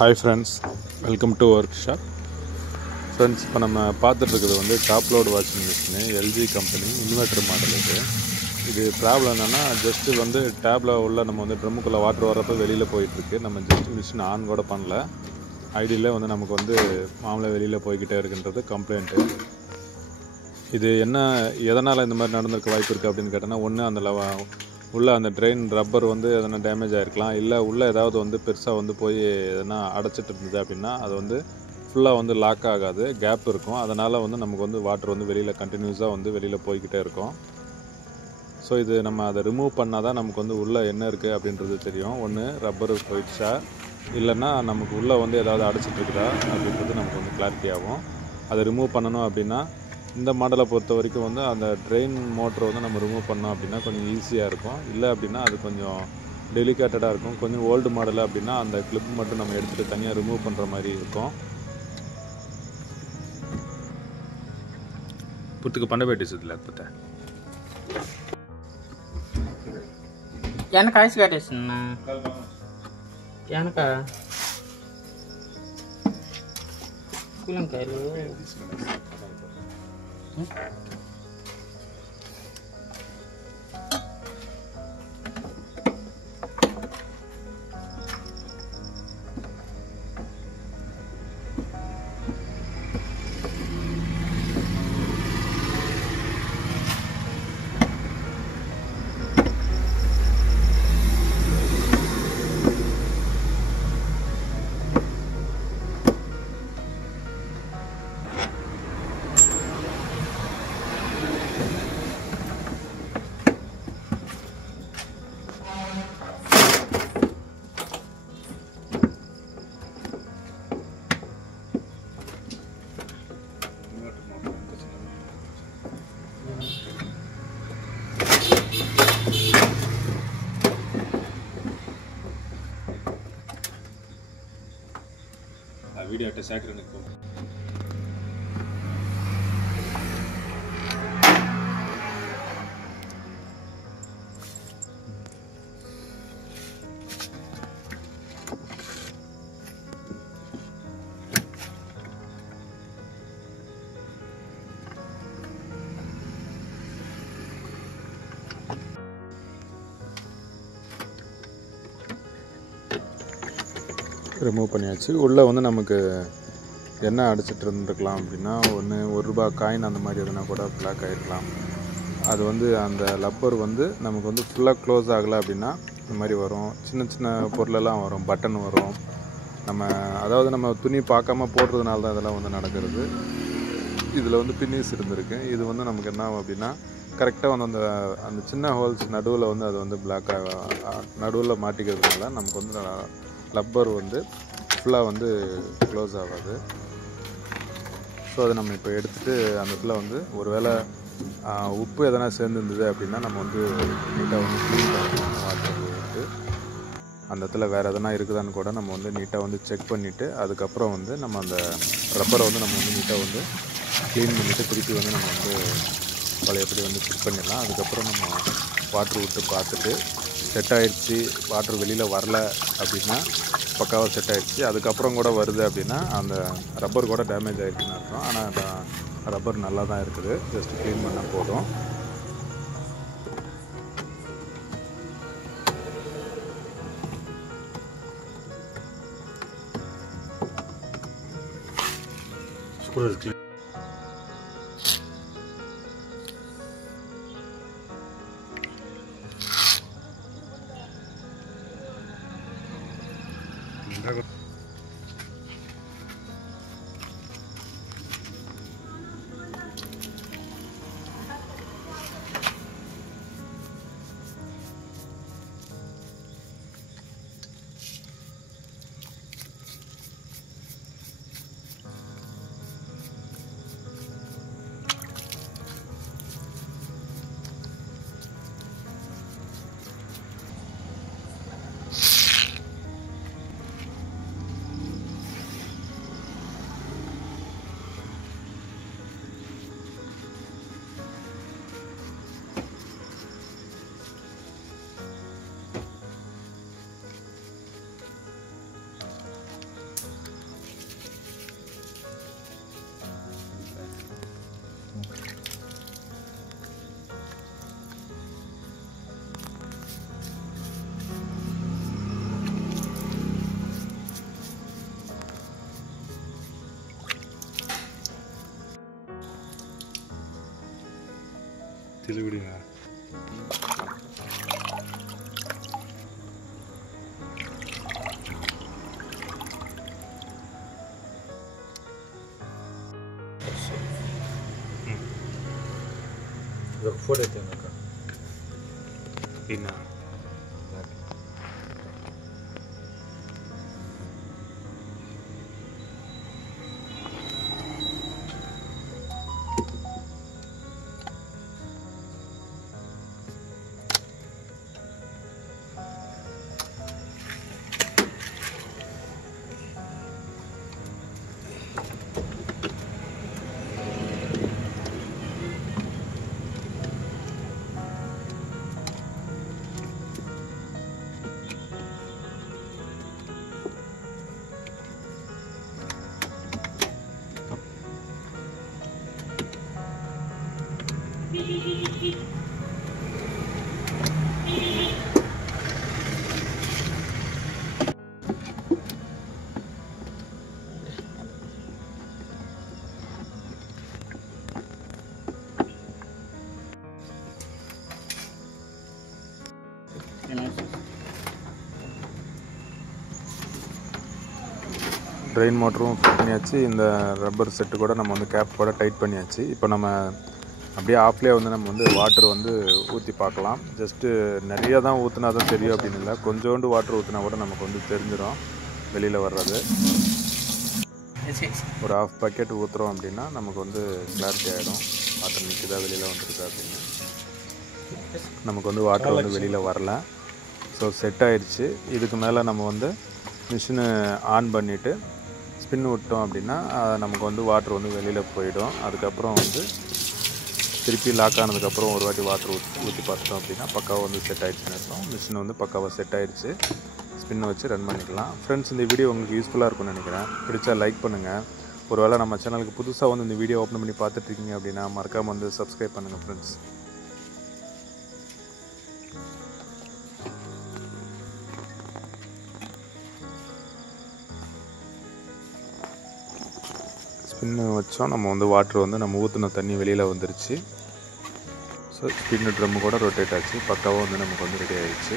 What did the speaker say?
Hi friends, welcome to workshop. Friends, இப்போ நம்ம பார்த்துட்டு இருக்கிறது வந்து top load washing machine LG company inverter model. இது ப்ராப்ளம் என்னென்னா ஜஸ்ட்டு வந்து டேப்பில் உள்ள நம்ம வந்து ட்ரம்முக்குள்ளே வாட்டர் வரப்போ வெளியில் போயிட்டுருக்கு. நம்ம ஜஸ்ட் மிஷின் ஆன் கூட பண்ணல, ஐடியில் வந்து நமக்கு வந்து மாமூலாக வெளியில் போய்கிட்டே இருக்குன்றது கம்ப்ளைண்ட்டு. இது என்ன எதனால் இந்த மாதிரி நடந்திருக்க வாய்ப்பு இருக்குது அப்படின்னு கேட்டோன்னா, ஒன்று அந்த உள்ள அந்த ட்ரெயின் ரப்பர் வந்து எதனா டேமேஜ் ஆகிருக்கலாம், இல்லை உள்ளே ஏதாவது வந்து பெருசாக வந்து போய் எதனா அடைச்சிட்டு இருந்தது அப்படின்னா அது வந்து ஃபுல்லாக வந்து லாக் ஆகாது, கேப் இருக்கும். அதனால் வந்து நமக்கு வந்து வாட்டர் வந்து வெளியில் கண்டினியூஸாக வந்து வெளியில் போய்கிட்டே இருக்கும். ஸோ இது நம்ம அதை ரிமூவ் பண்ணால் தான் நமக்கு வந்து உள்ளே என்ன இருக்குது அப்படின்றது தெரியும். ஒன்று ரப்பர் போயிடுச்சா, இல்லைன்னா நமக்கு உள்ளே வந்து ஏதாவது அடைச்சிட்ருக்குதா அப்படின்றது நமக்கு வந்து கிளாரிட்டி ஆகும். அதை ரிமூவ் பண்ணணும் அப்படின்னா இந்த மாடலை பொறுத்த வரைக்கும் வந்து அந்த ட்ரெயின் மோட்டரை வந்து நம்ம ரிமூவ் பண்ணோம் அப்படின்னா கொஞ்சம் ஈஸியாக இருக்கும். இல்லை அப்படின்னா அது கொஞ்சம் டெலிகேட்டடாக இருக்கும். கொஞ்சம் ஓல்டு மாடல் அப்படின்னா அந்த கிளிப் மட்டும் நம்ம எடுத்துகிட்டு தனியாக ரிமூவ் பண்ணுற மாதிரி இருக்கும். புத்துக்கு பண்ண పెట్టేసిద్ది లేకపోతే వెనక ఐస్ కట్టేస్తున్నా వెనక కూలంకాయలు வீடியோ அட்டை சேகரனுக்கு ரிமூவ் பண்ணியாச்சு. உள்ளே வந்து நமக்கு என்ன அடிச்சிட்டு இருந்துருக்கலாம் அப்படின்னா, ₹1 காயின் அந்த மாதிரி எதுனா கூட பிளாக் ஆகிருக்கலாம். அது வந்து அந்த லப்பர் வந்து நமக்கு வந்து ஃபுல்லாக க்ளோஸ் ஆகலை அப்படின்னா இந்த மாதிரி வரும். சின்ன சின்ன பொருளெல்லாம் வரும், பட்டன் வரும். அதாவது நம்ம துணி பார்க்காம போடுறதுனால தான் இதெல்லாம் வந்து நடக்கிறது. இதில் வந்து பின்னிஸ் இருந்திருக்கு. இது வந்து நமக்கு என்ன ஆகும் அப்படின்னா, கரெக்டாக வந்து அந்த சின்ன ஹோல்ஸ் நடுவில் வந்து அது வந்து பிளாக் நடுவில் மாட்டிக்கிறதுனால நமக்கு வந்து லப்பர் வந்து ஃபுல்லாக வந்து க்ளோஸ் ஆகாது. ஸோ அதை நம்ம இப்போ எடுத்துகிட்டு அந்த இடத்துல வந்து ஒரு வேளை உப்பு எதனா சேர்ந்துருந்தது அப்படின்னா நம்ம வந்து நீட்டாக வந்து க்ளீன் பண்ணணும். வாட்டர் விட்டு அந்த இடத்துல வேறு எதனா இருக்குதான்னு கூட நம்ம வந்து நீட்டாக வந்து செக் பண்ணிவிட்டு அதுக்கப்புறம் வந்து நம்ம அந்த ரப்பரை வந்து நம்ம வந்து நீட்டாக வந்து க்ளீன் பண்ணிவிட்டு திருப்பி வந்து நம்ம வந்து பழையபடி வந்து ஃபிட் பண்ணிடலாம். அதுக்கப்புறம் நம்ம வாட்ரு விட்டு பார்த்துட்டு செட் ஆகிடுச்சு, வாட்ரு வெளியில் வரல அப்படின்னா பக்காவாக செட் ஆகிடுச்சு. அதுக்கப்புறம் கூட வருது அப்படின்னா அந்த ரப்பர் கூட டேமேஜ் ஆகிடுச்சுன்னு அர்த்தம். ஆனால் ரப்பர் நல்லா தான் இருக்குது, ஜஸ்ட் க்ளீன் பண்ணால் போதும். திருவிடிங்க. Foda tena ka. Ina. Drain மோட்டரும் ஃபிட் பண்ணியாச்சு. இந்த ரப்பர் செட்டு கூட நம்ம வந்து கேப் கூட டைட் பண்ணியாச்சு. இப்போ நம்ம அப்படியே ஆஃப்லேயே வந்து நம்ம வந்து வாட்டர் வந்து ஊற்றி பார்க்கலாம். ஜஸ்ட்டு நிறைய தான் ஊற்றினா தான் தெரியும் அப்படின்னு இல்லை, கொஞ்சோண்டு வாட்டர் ஊற்றினா கூட நமக்கு வந்து தெரிஞ்சிடும் வெளியில் வர்றது. ஒரு 1/2 பக்கெட் ஊற்றுறோம் அப்படின்னா நமக்கு வந்து கிளாரிட்டி ஆகிடும் வாட்டர் நிற்குதா வெளியில் வந்துருக்கா அப்படின்னு. நமக்கு வந்து வாட்டர் வந்து வெளியில் வரல. ஸோ செட் ஆயிடுச்சு. இதுக்கு மேலே நம்ம வந்து மிஷினு ஆன் பண்ணிவிட்டு ஸ்பின் விட்டோம் அப்படின்னா நமக்கு வந்து வாட்டர் வந்து வெளியில் போயிடும். அதுக்கப்புறம் வந்து திருப்பி லாக் ஆனதுக்கப்புறம் ஒரு வாட்டி வாட்டர் ஊற்றி பார்த்தோம் அப்படின்னா பக்காவாக வந்து செட் ஆகிடுச்சுன்னு அர்த்தம். மிஷின் வந்து பக்காவாக செட் ஆகிடுச்சு. ஸ்பின்னை வச்சு ரன் பண்ணிக்கலாம். ஃப்ரெண்ட்ஸ், இந்த வீடியோ உங்களுக்கு யூஸ்ஃபுல்லாக இருக்கும்னு நினைக்கிறேன். பிடிச்சா லைக் பண்ணுங்கள். ஒருவேளை நம்ம சேனலுக்கு புதுசாக வந்து இந்த வீடியோ ஓப்பன் பண்ணி பார்த்துட்ருக்கீங்க அப்படின்னா மறக்காமல் வந்து சப்ஸ்கிரைப் பண்ணுங்கள் ஃப்ரெண்ட்ஸ். ஸ்பின்னு வச்சோம். நம்ம வந்து வாட்ரு வந்து நம்ம ஊற்றின தண்ணி வெளியில் வந்துருச்சு. ஸோ ஸ்பின்னு ட்ரம்மு கூட ரொட்டேட் ஆச்சு. பக்காவாக வந்து நமக்கு வந்து ரெடி ஆகிடுச்சு.